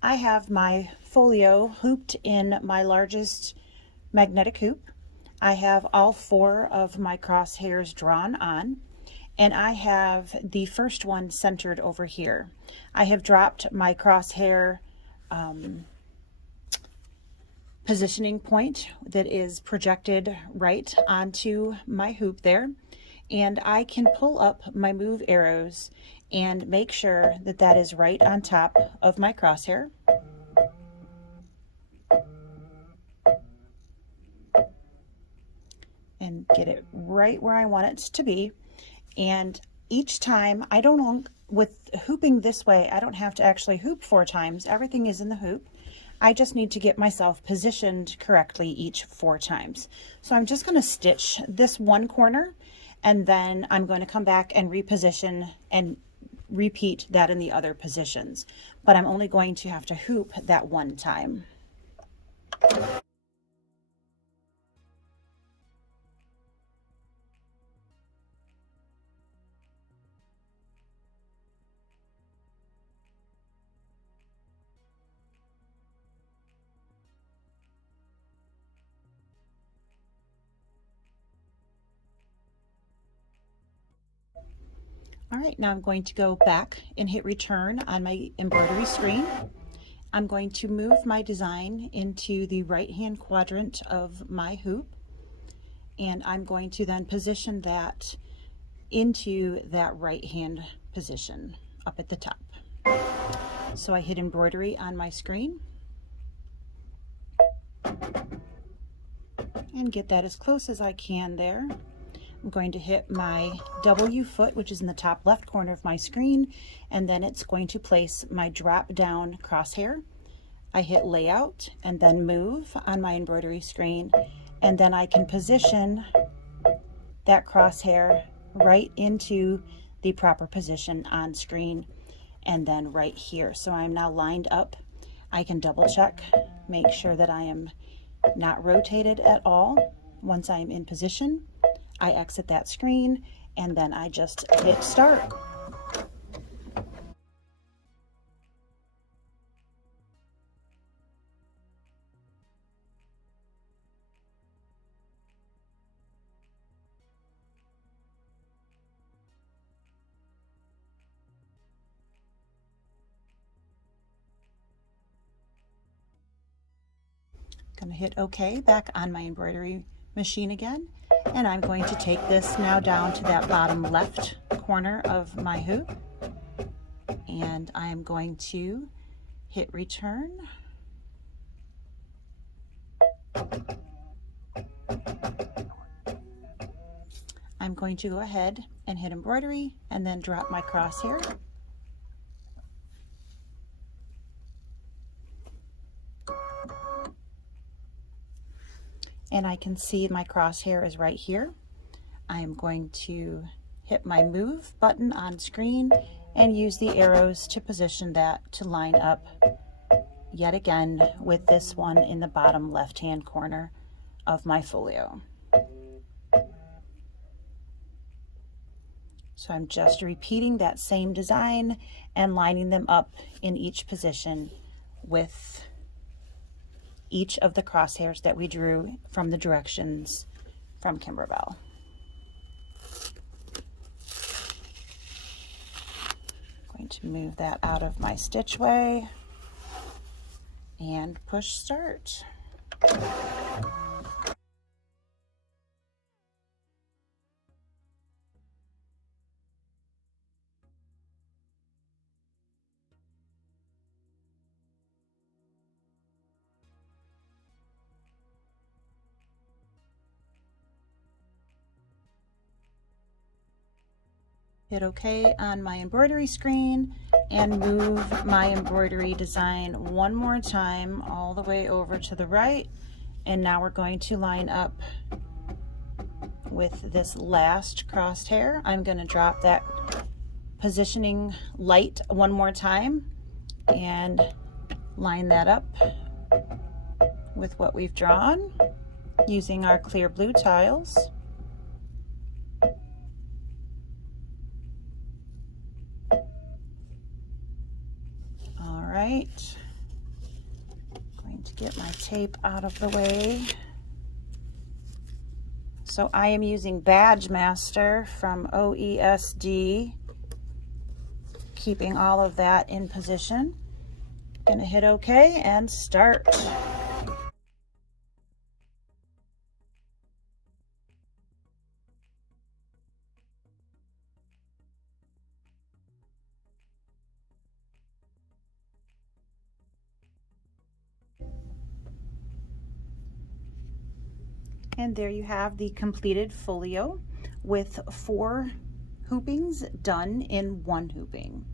I have my folio hooped in my largest magnetic hoop. I have all 4 of my crosshairs drawn on, and I have the first one centered over here. I have dropped my crosshair positioning point that is projected right onto my hoop there, and I can pull up my move arrows and make sure that that is right on top of my crosshair. And get it right where I want it to be. And each time, I don't know, with hooping this way, I don't have to actually hoop 4 times. Everything is in the hoop. I just need to get myself positioned correctly each 4 times. So I'm just going to stitch this one corner, and then I'm going to come back and reposition and repeat that in the other positions. But I'm only going to have to hoop that one time. All right, now I'm going to go back and hit return on my embroidery screen. I'm going to move my design into the right-hand quadrant of my hoop, and I'm going to then position that into that right-hand position up at the top. So I hit embroidery on my screen and get that as close as I can there. I'm going to hit my W foot, which is in the top left corner of my screen, and then it's going to place my drop down crosshair. I hit layout and then move on my embroidery screen, and then I can position that crosshair right into the proper position on screen and then right here. So I'm now lined up. I can double check, make sure that I am not rotated at all. Once I am in position, I exit that screen and then I just hit start. Going to hit OK back on my embroidery machine again, and I'm going to take this now down to that bottom left corner of my hoop, and I am going to hit return. I'm going to go ahead and hit embroidery and then drop my crosshair. And I can see my crosshair is right here. I am going to hit my move button on screen and use the arrows to position that to line up yet again with this one in the bottom left hand corner of my folio. So I'm just repeating that same design and lining them up in each position with each of the crosshairs that we drew from the directions from Kimberbell. I'm going to move that out of my stitchway and push start. Hit OK on my embroidery screen and move my embroidery design one more time all the way over to the right. And now we're going to line up with this last crosshair. I'm going to drop that positioning light one more time and line that up with what we've drawn using our clear blue tiles. All right, to get my tape out of the way. So I am using Badge Master from OESD, keeping all of that in position. Gonna hit OK and start. And there you have the completed folio with 4 hoopings done in 1 hooping.